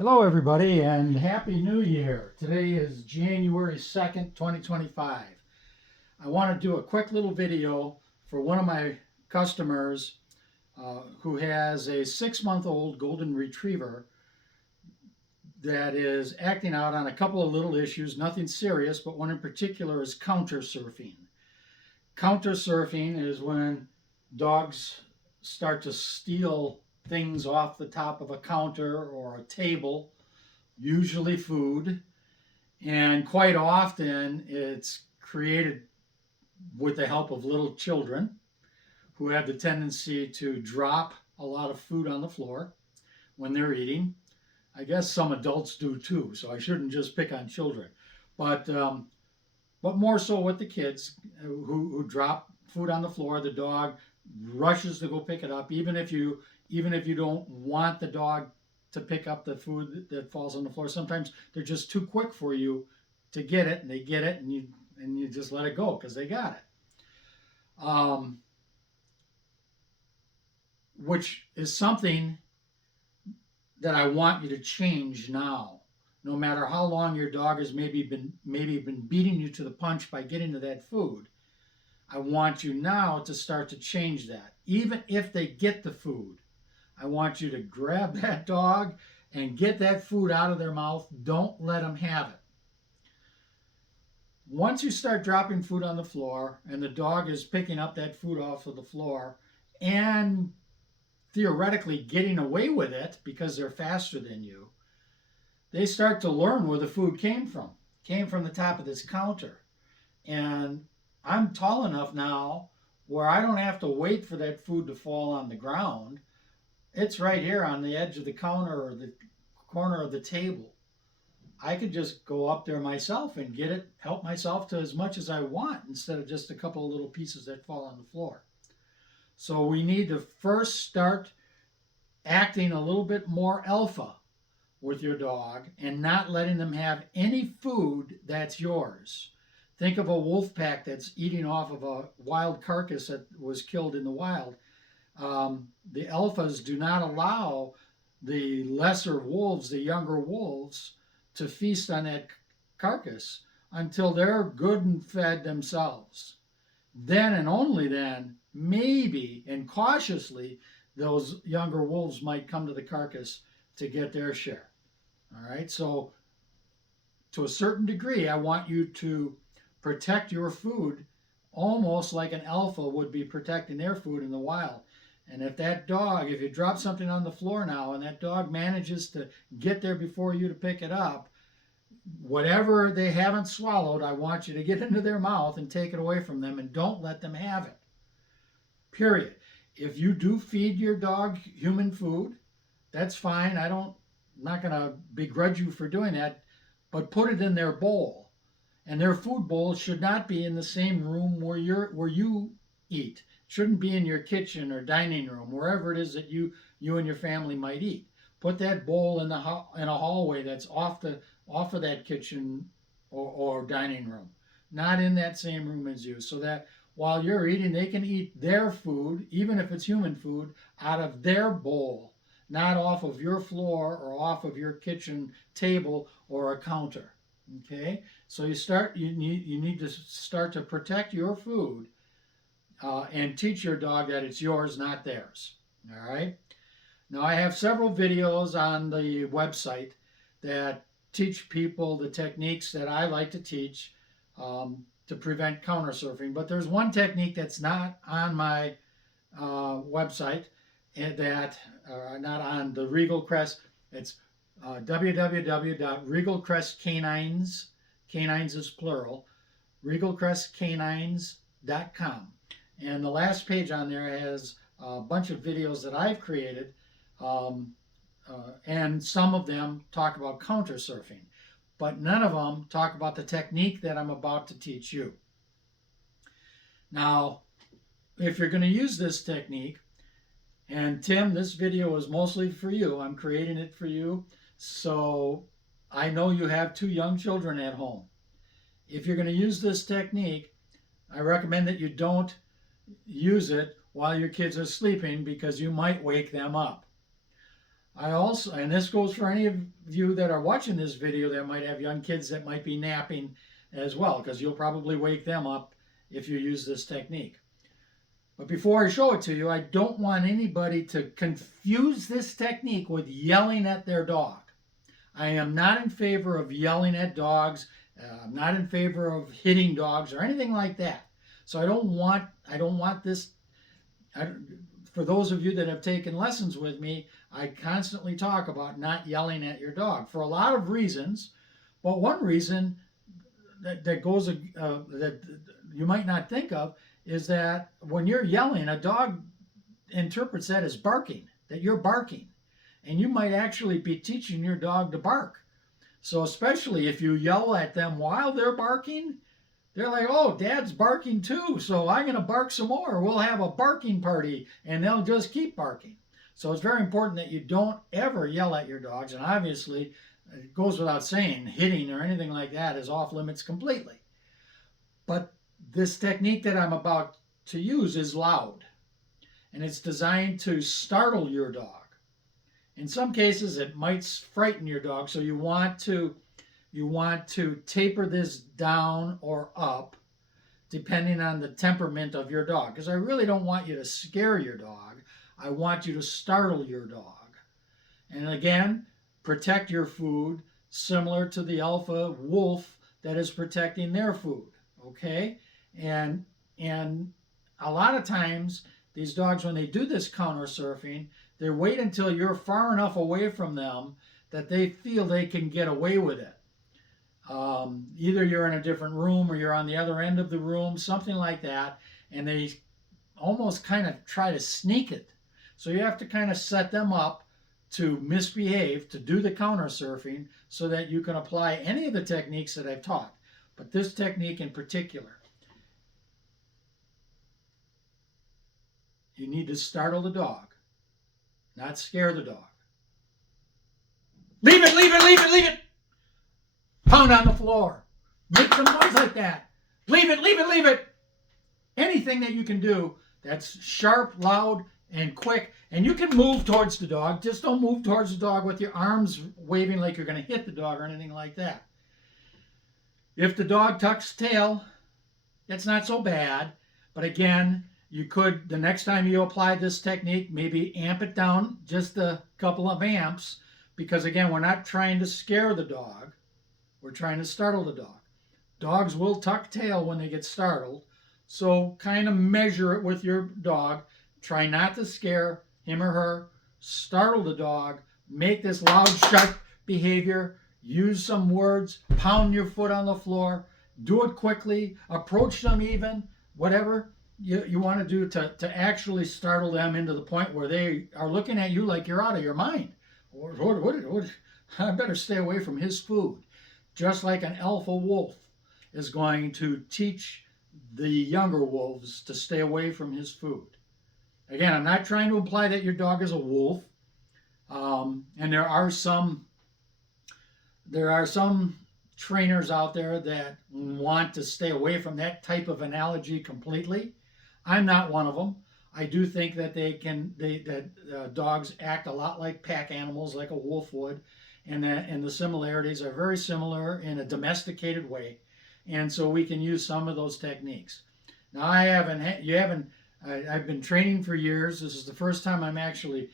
Hello, everybody, and Happy New Year. Today is January 2nd, 2025. I want to do a quick little video for one of my customers who has a 6-month-old golden retriever that is acting out on a couple of little issues, nothing serious, but one in particular is counter surfing. Counter surfing is when dogs start to steal things off the top of a counter or a table, usually food, and quite often it's created with the help of little children who have the tendency to drop a lot of food on the floor when they're eating. I guess some adults do too, so I shouldn't just pick on children, but more so with the kids who drop food on the floor. The dog rushes to go pick it up, even if you don't want the dog to pick up the food that falls on the floor. Sometimes they're just too quick for you to get it, and they get it, and you just let it go because they got it. Which is something that I want you to change now. No matter how long your dog has maybe been beating you to the punch by getting to that food, I want you now to start to change that. Even if they get the food, I want you to grab that dog and get that food out of their mouth. Don't let them have it. Once you start dropping food on the floor and the dog is picking up that food off of the floor and theoretically getting away with it because they're faster than you, they start to learn where the food came from. It came from the top of this counter. And I'm tall enough now where I don't have to wait for that food to fall on the ground. It's right here on the edge of the counter or the corner of the table. I could just go up there myself and get it, help myself to as much as I want instead of just a couple of little pieces that fall on the floor. So we need to first start acting a little bit more alpha with your dog and not letting them have any food that's yours. Think of a wolf pack that's eating off of a wild carcass that was killed in the wild. The alphas do not allow the lesser wolves, the younger wolves, to feast on that carcass until they're good and fed themselves. Then and only then, maybe and cautiously, those younger wolves might come to the carcass to get their share. All right, so to a certain degree, I want you to protect your food almost like an alpha would be protecting their food in the wild. And if you drop something on the floor now and that dog manages to get there before you to pick it up, whatever they haven't swallowed, I want you to get into their mouth and take it away from them and don't let them have it. Period. If you do feed your dog human food, that's fine. I'm not going to begrudge you for doing that, but put it in their bowl. And their food bowl should not be in the same room where you eat. It shouldn't be in your kitchen or dining room, wherever it is that you and your family might eat. Put that bowl in a hallway that's off of that kitchen or dining room, not in that same room as you, so that while you're eating, they can eat their food, even if it's human food, out of their bowl, not off of your floor or off of your kitchen table or a counter. Okay, so you need to start to protect your food and teach your dog that it's yours, not theirs. All right. Now I have several videos on the website that teach people the techniques that I like to teach to prevent counter surfing. But there's one technique that's not on my website, and that not on the Regal Crest. It's www.regalcrestcanines, canines is plural, regalcrestcanines.com. And the last page on there has a bunch of videos that I've created, and some of them talk about counter surfing, but none of them talk about the technique that I'm about to teach you. Now, if you're going to use this technique, and Tim, this video is mostly for you. I'm creating it for you. So I know you have 2 young children at home. If you're going to use this technique, I recommend that you don't use it while your kids are sleeping because you might wake them up. I also, and this goes for any of you that are watching this video that might have young kids that might be napping as well, because you'll probably wake them up if you use this technique. But before I show it to you, I don't want anybody to confuse this technique with yelling at their dog. I am not in favor of yelling at dogs. I'm not in favor of hitting dogs or anything like that. So I don't want this. For those of you that have taken lessons with me, I constantly talk about not yelling at your dog for a lot of reasons. But one reason that goes that you might not think of is that when you're yelling, a dog interprets that as barking, that you're barking. And you might actually be teaching your dog to bark. So especially if you yell at them while they're barking, they're like, oh, Dad's barking too, so I'm going to bark some more. We'll have a barking party, and they'll just keep barking. So it's very important that you don't ever yell at your dogs. And obviously, it goes without saying, hitting or anything like that is off limits completely. But this technique that I'm about to use is loud. And it's designed to startle your dog. In some cases, it might frighten your dog, so you want to taper this down or up depending on the temperament of your dog. Because I really don't want you to scare your dog. I want you to startle your dog. And again, protect your food similar to the alpha wolf that is protecting their food. Okay? And a lot of times, these dogs, when they do this counter surfing, they wait until you're far enough away from them that they feel they can get away with it. Either you're in a different room or you're on the other end of the room, something like that, and they almost kind of try to sneak it. So you have to kind of set them up to misbehave, to do the counter surfing, so that you can apply any of the techniques that I've taught. But this technique in particular, you need to startle the dog, not scare the dog. Leave it, leave it, leave it, leave it. Pound on the floor. Make some noise like that. Leave it, leave it, leave it. Anything that you can do that's sharp, loud, and quick. And you can move towards the dog. Just don't move towards the dog with your arms waving like you're going to hit the dog or anything like that. If the dog tucks tail, it's not so bad. But again, you could, the next time you apply this technique, maybe amp it down just a couple of amps, because again, we're not trying to scare the dog. We're trying to startle the dog. Dogs will tuck tail when they get startled, so kind of measure it with your dog. Try not to scare him or her. Startle the dog. Make this loud, sharp behavior. Use some words. Pound your foot on the floor. Do it quickly. Approach them even. Whatever you want to do to actually startle them into the point where they are looking at you like you're out of your mind. What, I better stay away from his food. Just like an alpha wolf is going to teach the younger wolves to stay away from his food. Again, I'm not trying to imply that your dog is a wolf. And there are some trainers out there that want to stay away from that type of analogy completely. I'm not one of them. I do think that dogs act a lot like pack animals, like a wolf would, and the similarities are very similar in a domesticated way, and so we can use some of those techniques. Now, I've been training for years. This is the first time I'm actually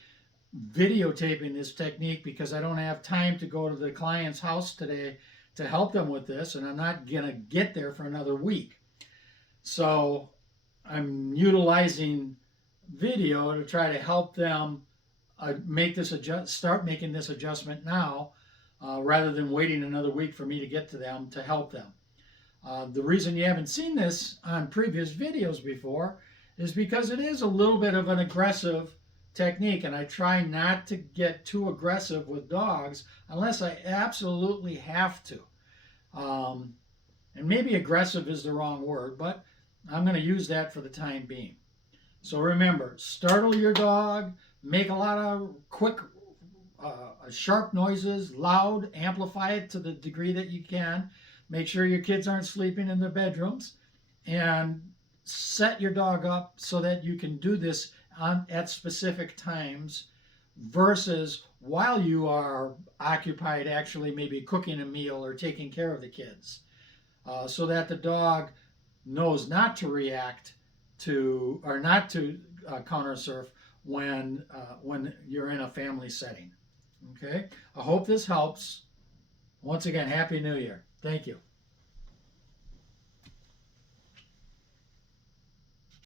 videotaping this technique because I don't have time to go to the client's house today to help them with this, and I'm not gonna get there for another week. So I'm utilizing video to try to help them start making this adjustment now, rather than waiting another week for me to get to them to help them. The reason you haven't seen this on previous videos before is because it is a little bit of an aggressive technique, and I try not to get too aggressive with dogs unless I absolutely have to. And maybe aggressive is the wrong word, but I'm going to use that for the time being. So remember, startle your dog, make a lot of quick, sharp noises, loud, amplify it to the degree that you can. Make sure your kids aren't sleeping in their bedrooms, and set your dog up so that you can do this at specific times versus while you are occupied actually maybe cooking a meal or taking care of the kids, so that the dog knows not to react to or not to counter surf when you're in a family setting. Okay, I hope this helps. Once again, Happy New Year. Thank you.